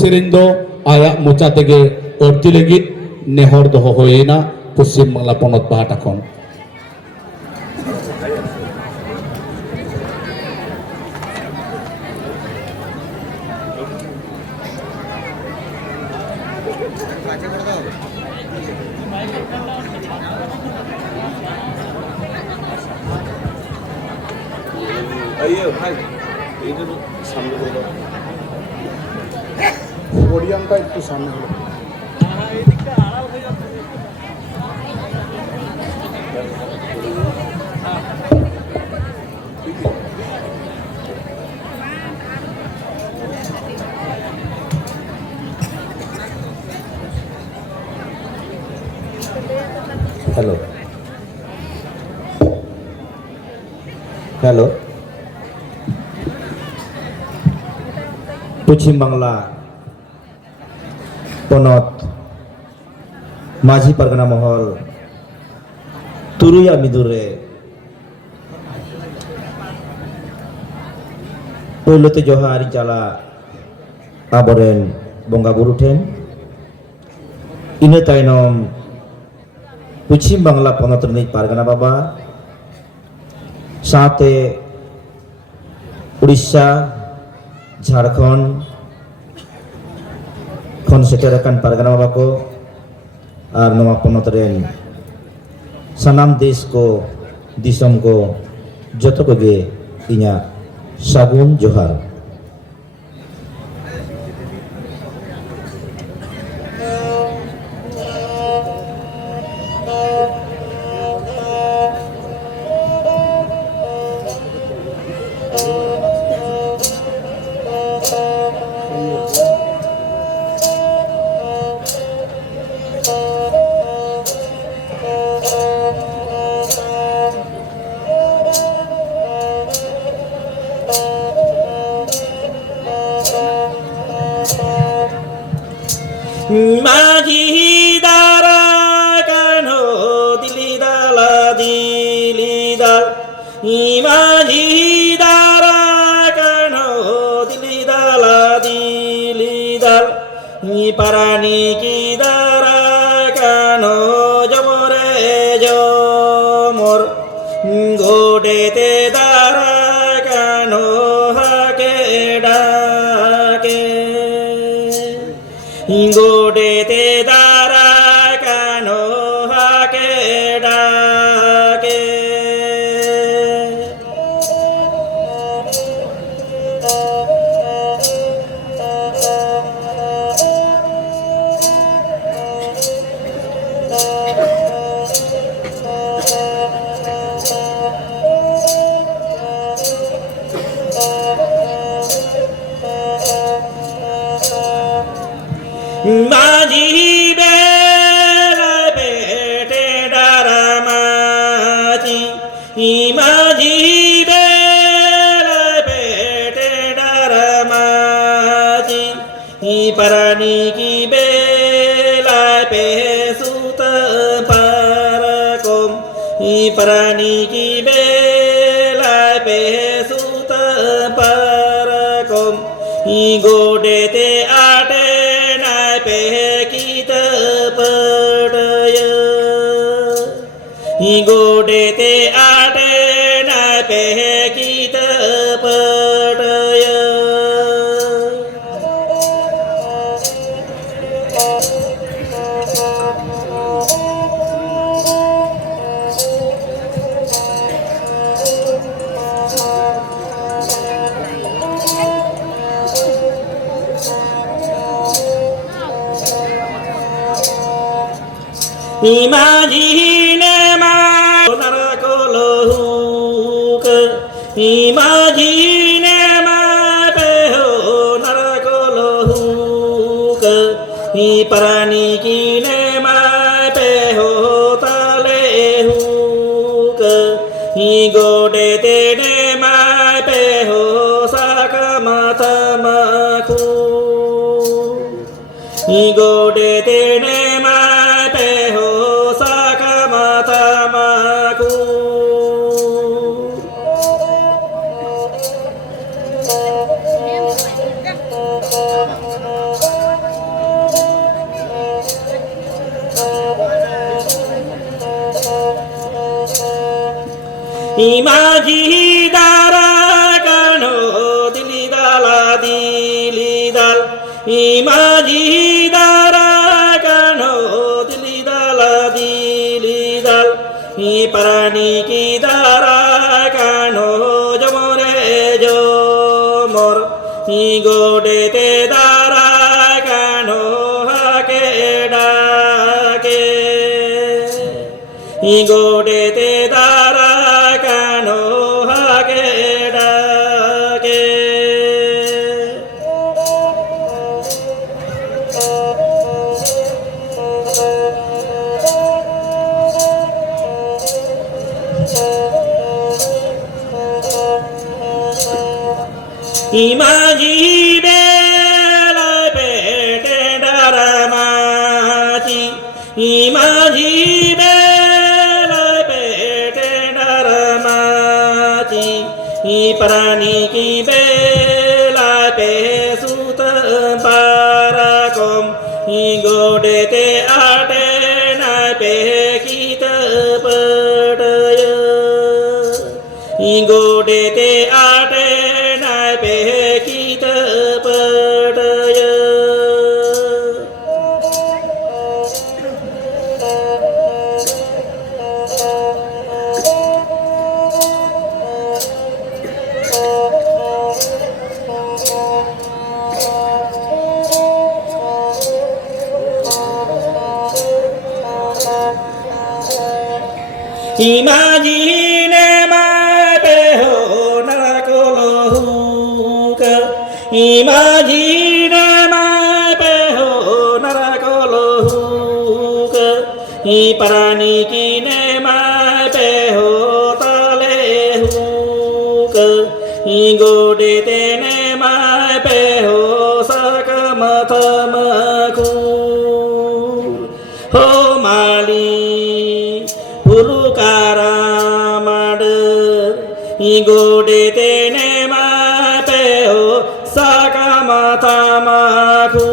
सेरेन दो आया मोचा तेगे अर्ती लगित नेहर दह होयेना पश्चिम बांगला पनत पाहाटा खन পডিয়ামটা একটু সামনে হলো हेलो हेलो पश्चिम बांगला पनत माझी परगना महल तुरुया मिदुरे पहलते जोहार जाला आबरेन बंगा बुरु ठेन इनो तायनम पश्चिम बांगला पनत रनि पारगाना बाबा साथे उड़ीसा झारखंड खन सेटेराकान पारगाना बाबा को और नवा पनत रेन सनाम देश को दिसम को जतो को गे इना सागुन जोहार माझी दारा कानो दिली दाला दिली दाल माझी दारा कानो दिली दाला दिली दाल पारानी की दारा कानो जमरे जमर गोडे ते दारा कानो हाके डाके गोडे ते दारा कानो हाके डाके माझी बेला पेटे डारा माझी माझी बेला पेटे डारा माझी परानी की बेला पे सुत पारकोम परानी की बेला पे सुत पारकोम गोडे ते आटे पे कीत पडय गोडे ते आटे ना पे कीत पडय Imagine ma narakolohuk Imagine ma peho narakolohuk Iparani kine ma peho talehuk Igode tene ma peho sakamata maku Igode tene ma peho sakamata maku Imaji dara kano dilidala dilidal Imaji dara kano dilidala dilidal Iparani ki dara kano jamore jomor Igode te dara kano hake dake Igode te dara kano hake dake Imaji bela pete daramati Imaji bela pete daramati Iparani ki bela pe suta parakom Igode te ate na pe kita padaya Igode te ate pe kita padaya Imagine mai peho narakolohuka Imagine mai peho narakolohuka Iparani kine mai peho talehuka Igode tene mai peho sakamathamaku Ho mali Pulukaramada Igode tene mai peho sakamathamaku